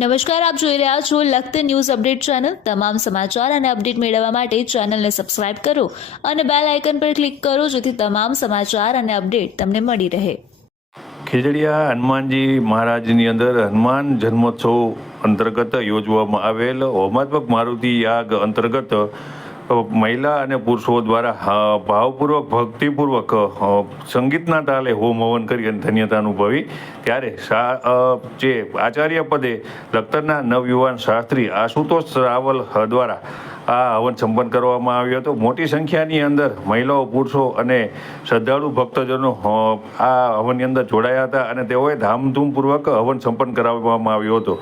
નમસ્કાર, આપ જોઈ રહ્યા છો લખત ન્યૂઝ અપડેટ ચેનલ। તમામ સમાચાર અને અપડેટ મેળવવા માટે ચેનલને સબસ્ક્રાઇબ કરો અને બેલ આઇકન પર ક્લિક કરો જેથી તમામ સમાચાર અને અપડેટ તમને મળી રહે। ખીજડીયા હનુમાનજી મહારાજની અંદર હનુમાન જન્મોત્સવ અંતર્ગત યોજવામાં આવેલ હોમાત્મક મારુતિ યાગ અંતર્ગત મહિલા અને પુરુષો દ્વારા ભાવપૂર્વક ભક્તિપૂર્વક સંગીતના તાલે હોમ હવન કરી અને ધન્યતા અનુભવી। ત્યારે જે આચાર્ય પદે લખતરના નવયુવાન શાસ્ત્રી આશુતોષ રાવલ દ્વારા આ હવન સંપન્ન કરવામાં આવ્યો હતો। મોટી સંખ્યાની અંદર મહિલાઓ, પુરુષો અને શ્રદ્ધાળુ ભક્તજનો આ હવનની અંદર જોડાયા હતા અને તેઓએ ધામધૂમપૂર્વક હવન સંપન્ન કરાવવામાં આવ્યો હતો।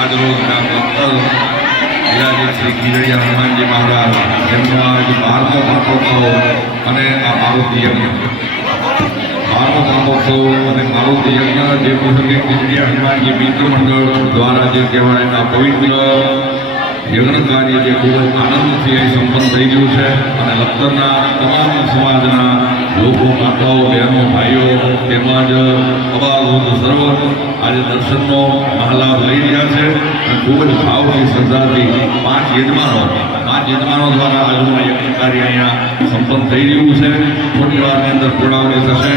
आज रोज गाम लखतर जिला श्री खीजड़िया हनुमानजी महाराज જેમનો આજ 12મો મહોત્સવ અને આ મારુતિ યજ્ઞ 12મો મહોત્સવ અને મારુતિ યજ્ઞ જે પ્રસંગે ખીજડીયા હનુમાનજી મિત્ર મંડળ દ્વારા જે કહેવાય આ પવિત્ર યજ્ઞ કાર્ય જે ખૂબ જ આનંદથી અહીં સંપન્ન થઈ ગયું છે અને લખતરના તમામ સમાજના લોકો, માતાઓ, બહેનો, ભાઈઓ તેમજ અબાલ સર્વ આજે દર્શનનો મહાલાભ લઈ રહ્યા છે અને ખૂબ જ ભાવથી શ્રદ્ધાથી પાંચ યજમાનો દ્વારા આજનું યજ્ઞ કાર્ય અહીંયા સંપન્ન થઈ રહ્યું છે। થોડી વારની અંદર પૂર્ણાવલી થશે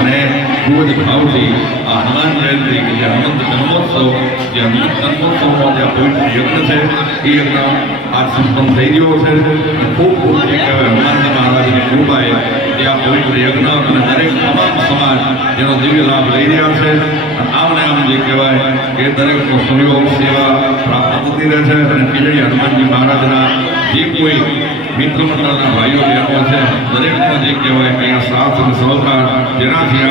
અને ખૂબ જ ભાવથી આ હનુમાન જયંતિ કે જે હનુમંત જન્મોત્સવ જે હનુમંત જન્મોત્સવનો જે પવિત્ર યજ્ઞ છે એ યજ્ઞ આજ સંપન્ન થઈ ગયો છે અને ખૂબ ખૂબ જે કહેવાય હનુમાનજી મહારાજની કૃપાએ જે આ પવિત્ર યજ્ઞ અને દરેક તમામ સમાજ જેનો દિવ્ય લાભ લઈ રહ્યા છે અને આમને આમ જે કહેવાય કે દરેકનો સહયોગ સેવા પ્રાપ્ત થતી રહે છે અને ખીજડી હનુમાનજી મહારાજના જે કોઈ મિત્ર મંડળના ભાઈઓ બહેનો છે દરેકનો જે કહેવાય અહીંયા સાથ અને સહકાર જેનાથી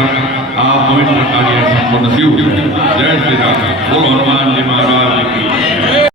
આ પવિત્ર કાર્ય સંપન્ન થયું. જય શ્રી રામ. બોલો હનુમાનજી મહારાજ કી.